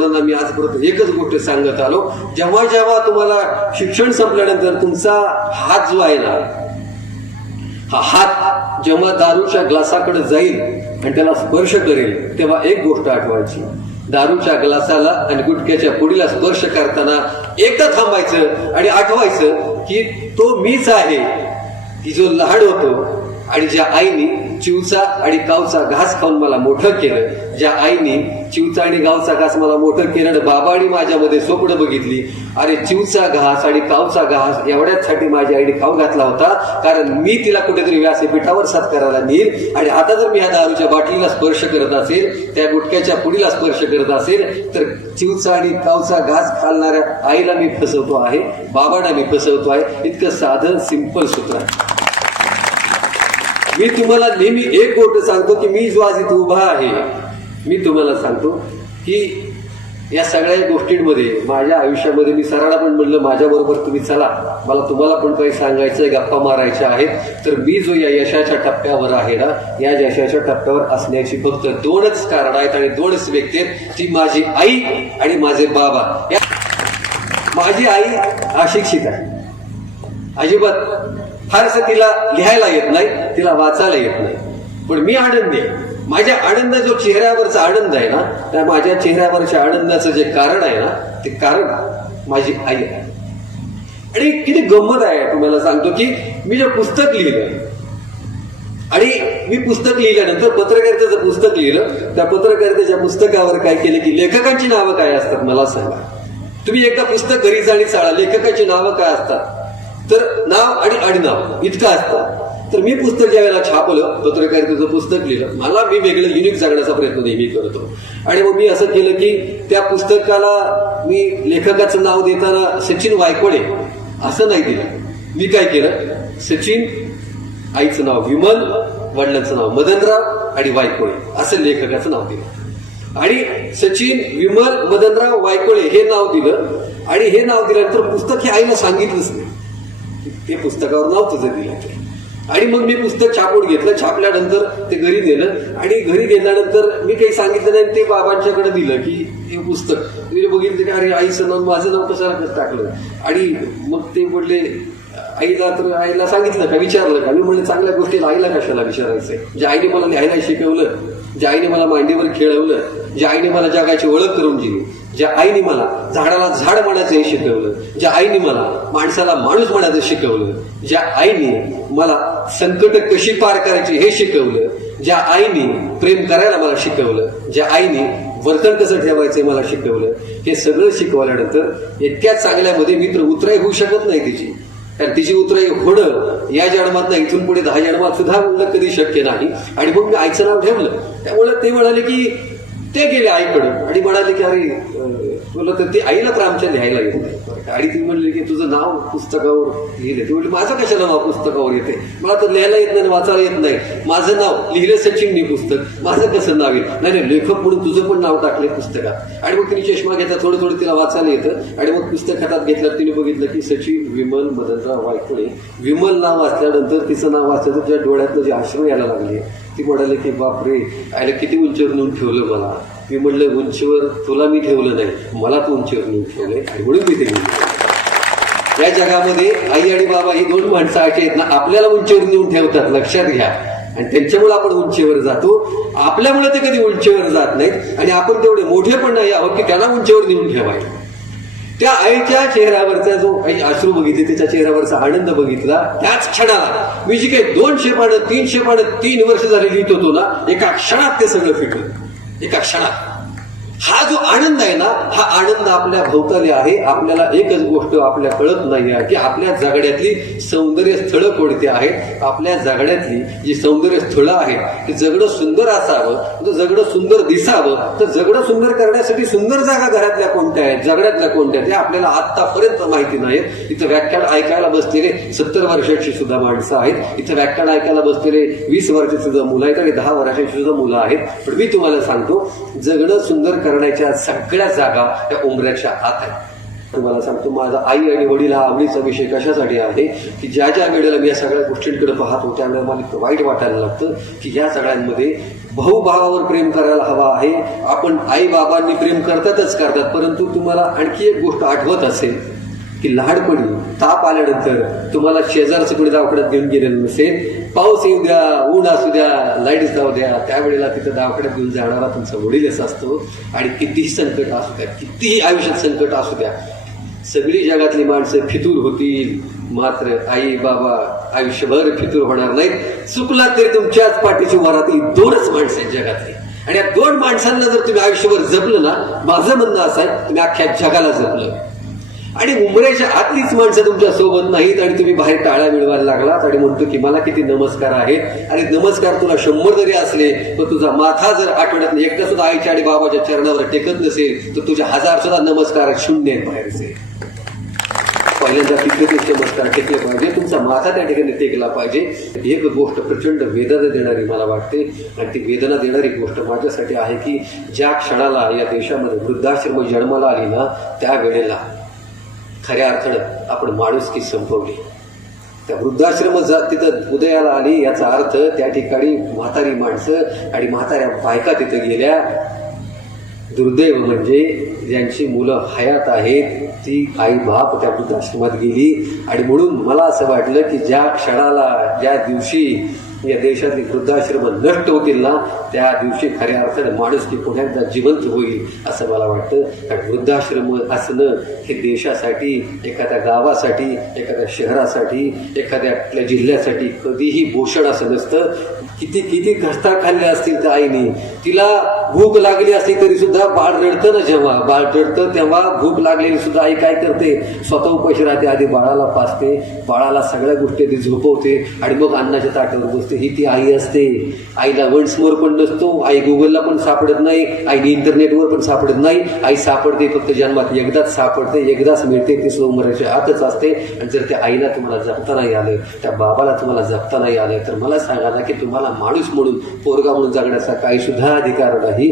तरुणांना मी आजपर्यंत एकच गोष्ट सांगत आलो, जेव्हा जेव्हा तुम्हाला शिक्षण संपल्यानंतर तुमचा हात जो आहे ना, हा हात जेव्हा दारूच्या ग्लासाकडे जाईल आणि त्याला स्पर्श करेल, तेव्हा एक गोष्ट आठवायची, दारूच्या ग्लासाला आणि गुटख्याच्या पुडीला स्पर्श करताना एकदा थांबायचं आणि आठवायचं की तो मीच आहे, की जो लहान होतो आणि ज्या आईनी चिवचा आणि गावचा घास खाऊन मला मोठं केलं, ज्या आईनी चिवचा आणि गावचा घास मला मोठं केलं आणि बाबांनी माझ्यामध्ये स्वप्न बघितली, अरे चिवचा घास आणि गावचा घास एवढ्याचसाठी माझ्या आईने खाऊ घातला होता, कारण मी तिला कुठेतरी व्यासपीठावर सत्काराला नेईल, आणि आता जर मी ह्या दारूच्या बाटलीला स्पर्श करत असेल, त्या गुटख्याच्या पुडीला स्पर्श करत असेल, तर चिवचा आणि गावचा घास खालणाऱ्या आईला मी फसवतो आहे, बाबांना मी फसवतो आहे. इतकं साधं सिंपल सूत्र आहे. मी तुम्हाला नेहमी एक गोष्ट सांगतो की मी जो आज इथे उभा आहे, मी तुम्हाला सांगतो की या सगळ्या गोष्टींमध्ये माझ्या आयुष्यामध्ये मी सरांना पण म्हणलं माझ्याबरोबर तुम्ही चला, मला तुम्हाला पण काही सांगायचंय, गप्पा मारायच्या आहेत. तर मी जो या यशाच्या टप्प्यावर आहे ना, या यशाच्या टप्प्यावर असण्याची फक्त दोनच कारण आहेत आणि दोनच व्यक्ती आहेत, ती माझी आई आणि माझे बाबा. माझी आई अशिक्षित आहे, अजिबात फारसं तिला लिहायला येत नाही, तिला वाचायला येत नाही, पण मी आनंदी आहे. माझ्या आनंद जो चेहऱ्यावरचा आनंद आहे ना, त्या माझ्या चेहऱ्यावरच्या आनंदाचं जे कारण आहे ना, ते कारण माझी आई आहे. आणि किती गंमत आहे तुम्हाला सांगतो की मी जे पुस्तक लिहिलं आणि मी पुस्तक लिहिल्यानंतर पत्रकारितेचं पुस्तक लिहिलं, त्या पत्रकारितेच्या पुस्तकावर काय केलं की लेखकांची नावं काय असतात मला सांगा. तुम्ही एकदा पुस्तक घरी जाणी चाळा, लेखकाची नावं काय असतात, तर नाव आणि आडनाव इतकं असतं. तर मी पुस्तक ज्या वेळेला छापलं, पत्रकारितेचं पुस्तक लिहिलं, मला मी वेगळं युनिक जगण्याचा प्रयत्न नेहमी करतो. आणि मग मी असं केलं की त्या पुस्तकाला मी लेखकाचं नाव देताना सचिन वायकोळे असं नाही दिलं. मी काय केलं, सचिन, आईचं नाव विमल, वडिलांचं नाव मदनराव आणि वायकोळे असं लेखकाचं नाव दिलं. आणि सचिन विमल मदनराव वायकोळे हे नाव दिलं. आणि हे नाव दिल्यानंतर पुस्तक हे आईला सांगितलंच नाही, ते पुस्तकावर नाव तुझं दिलं ते. आणि मग मी पुस्तक छापून घेतलं, छापल्यानंतर ते घरी नेलं आणि घरी गेल्यानंतर मी काही सांगितलं नाही, ते बाबांच्याकडे दिलं की हे पुस्तक. मी बघितलं की अरे आईचं नाव, माझं नाव कशाला टाकलं. आणि मग ते बोलले आईला, तर आईला सांगितलं का, विचारलं का. मी म्हणलं चांगल्या गोष्टीला आईला कशाला विचारायचंय, ज्या आईने मला लिहायला शिकवलं, ज्या आईने मला मांडीवर खेळवलं, ज्या आईने मला जगाची ओळख करून दिली, ज्या आईने मला झाडाला झाड म्हणायचं हे शिकवलं, ज्या आईने मला माणसाला माणूस म्हणायचं शिकवलं, ज्या आईने मला संकट कशी पार करायची हे शिकवलं, ज्या आईने प्रेम करायला मला शिकवलं, ज्या आईने वर्तन कसं ठेवायचं मला शिकवलं, हे सगळं शिकवल्यानंतर इतक्या चांगल्यामध्ये मी तर उतराई होऊ शकत नाही तिची. कारण तिची उतराई होणं या जन्मात नाही, इथून पुढे 10 जन्मात सुद्धा म्हणलं कधी शक्य नाही. आणि मग मी आईचं नाव ठेवलं. त्यामुळे ते म्हणाले की ते गेले आईकडं आणि म्हणाले की अरे तुला तर ते आईला तर आमच्या लिहायला येत नाही. आणि ती म्हणली की तुझं नाव पुस्तकावर लिहिलं. ती म्हणली माझं कशाला नाव पुस्तकावर येते, मला तर लिहायला येत नाही, वाचायला येत नाही. माझं नाव लिहिलं सचिननी पुस्तक, माझं कसं नाव येईल. नाही लेखक म्हणून तुझं पण नाव टाकले पुस्तकात. आणि मग तिने चष्मा घेतला, थोडं थोडं तिला वाचायला येतं. आणि मग पुस्तक हातात घेतल्यावर तिने बघितलं की सचिन विमल मदनराव वायकोळे. विमल नाव वाचल्यानंतर तिचं नाव वाचलं, तुझ्या डोळ्यातनं जे अश्रू यायला लागले. ती म्हणाले की बापरे, आईला किती उंचीवर नेऊन ठेवलं मला. मी म्हणलं उंचीवर तुला मी ठेवलं नाही, मला तू उंचीवर नेऊन ठेवलंय आणि म्हणून मी ते घेतलं. या जगामध्ये आई आणि बाबा ही दोन माणसं अशी आहेत ना, आपल्याला उंचीवर नेऊन ठेवतात, लक्षात घ्या. आणि त्यांच्यामुळे आपण उंचीवर जातो, आपल्यामुळे ते कधी उंचीवर जात नाहीत. आणि आपण तेवढे मोठे पण नाही आहोत की त्यांना उंचीवर नेऊन ठेवायचं. त्या आईच्या चेहऱ्यावरचा जो आई अश्रू बघितले, त्याच्या चेहऱ्यावरचा आनंद बघितला, त्याच क्षणाला मी जी काही 200 पानं 300 पानं 3 वर्ष झाली लिहित होतो ना, एका क्षणात ते सगळं फिटलं. एका क्षणात हा जो आनंद आहे ना, हा आनंद आपल्या भोवताली आहे. आपल्याला एकच गोष्ट आपल्या कळत नाही आहे की आपल्या जगण्यातली सौंदर्य स्थळं कोणती आहेत. आपल्या जगण्यातली जी सौंदर्य स्थळं आहेत ते जगणं सुंदर असावं, तर जगणं सुंदर दिसावं, तर जगणं सुंदर करण्यासाठी सुंदर जागा घरातल्या कोणत्या आहेत, जगण्यातल्या कोणत्या, ते आपल्याला आतापर्यंत माहिती नाहीत. इथं व्याख्यान ऐकायला बसलेले 70 वर्षाची सुद्धा माणसं आहेत. इथं व्याख्यान ऐकायला बसलेले 20 वर्षाची सुद्धा मुलं आहेत आणि 10 वर्षाची सुद्धा मुलं आहेत. पण मी तुम्हाला सांगतो, जगणं सुंदर करण्याच्या सगळ्या जागा त्या उंबऱ्याच्या आत आहेत. तुम्हाला सांगतो, माझा आई आणि वडील हा आवडीचा विषय कशासाठी आहे की ज्या ज्या वेळेला मी या सगळ्या गोष्टींकडे पाहतो त्यामुळे मला वाईट वाटायला लागतं की या सगळ्यांमध्ये भाऊ भावावर प्रेम करायला हवा आहे. आपण आई बाबांनी प्रेम करतातच करतात, परंतु तुम्हाला आणखी एक गोष्ट आठवत असेल की लहानपणी ताप आल्यानंतर तुम्हाला शेजारचं कोणी दवाखान्यात घेऊन गेलेलं नसेल, पाऊस येऊ द्या, ऊन असू द्या, लाईट जाऊ द्या, त्यावेळेला तिथं दवाखान्यात घेऊन जाणारा तुमचा वडीलच असतो. आणि कितीही संकट असू द्या, कितीही आयुष्यात संकट असू द्या, सगळी जगातली माणसं फितूर होतील, मात्र आई बाबा आयुष्यभर फितूर होणार नाहीत. चुकला तरी तुमच्याच पाठीची वरातली दोनच माणसं आहेत जगातली, आणि या दोन माणसांना जर तुम्ही आयुष्यभर जपलं ना, माझं म्हणणं असं आहे तुम्ही अख्ख्या जगाला जपलं. आणि उमरेच्या आतलीच माणसं तुमच्या सोबत नाहीत आणि तुम्ही बाहेर टाळ्या मिळवायला लागलात आणि म्हणतो की मला किती नमस्कार आहेत. आणि नमस्कार तुला 100 जरी असले तर तुझा माथा जर आठवड्यात एकदा सुद्धा आईच्या आणि बाबाच्या चरणावर टेकत नसेल तर तुझे 1000 सुद्धा नमस्कार शून्य आहेत बाहेरचे. पहिल्यांदा तिथे नमस्कार टेकले पाहिजे, तुमचा माथा त्या ठिकाणी टेकला पाहिजे. एक गोष्ट प्रचंड वेदना देणारी मला वाटते, आणि ती वेदना देणारी गोष्ट माझ्यासाठी आहे की ज्या क्षणाला या देशामध्ये वृद्धाश्रम जन्माला आली ना, त्यावेळेला खऱ्या अर्थानं आपण माणुसकी संपवली. त्या वृद्धाश्रम तिथं उदयाला आली याचा अर्थ त्या ठिकाणी म्हातारी माणसं आणि म्हाताऱ्या बायका तिथं गेल्या. दुर्दैव म्हणजे ज्यांची मुलं हयात आहेत ती आई बाप त्या वृद्धाश्रमात गेली. आणि म्हणून मला असं वाटलं की ज्या क्षणाला, ज्या दिवशी या देशातली वृद्धाश्रम नष्ट होतील ना, त्या दिवशी खऱ्या अर्थाने माणुसकी पुन्हा एकदा जिवंत होईल असं मला वाटतं. कारण वृद्धाश्रम असणं हे देशासाठी, एखाद्या गावासाठी, एखाद्या शहरासाठी, एखाद्या आपल्या जिल्ह्यासाठी कधीही भूषण असं नसतं. किती किती कष्टा खाल्ले असतील त्या आईने, तिला भूक लागली असली तरी सुद्धा बाळ रडतं ना, जेव्हा बाळ रडतं तेव्हा भूक लागलेली सुद्धा आई काय करते, स्वतः उपाशी राहते. आधी बाळाला पाजते, बाळाला सगळ्या गोष्टी ती झोपवते आणि मग अन्नाच्या ताटावर बसते. ही ती आई असते. आईला वन्स मोर पण नसतो, आई गुगलला पण सापडत नाही, आई इंटरनेटवर पण सापडत नाही. आई सापडते फक्त जन्मात एकदाच सापडते, एकदाच मिळते, ती उमराच्या आतच असते. आणि जर त्या आईला तुम्हाला जपता नाही आलं, त्या बाबाला तुम्हाला जपता नाही आलं, तर मला सांगा ना की तुम्हाला माणूस म्हणून, पोरगा म्हणून जगण्याचा काही सुद्धा अधिकार नाही.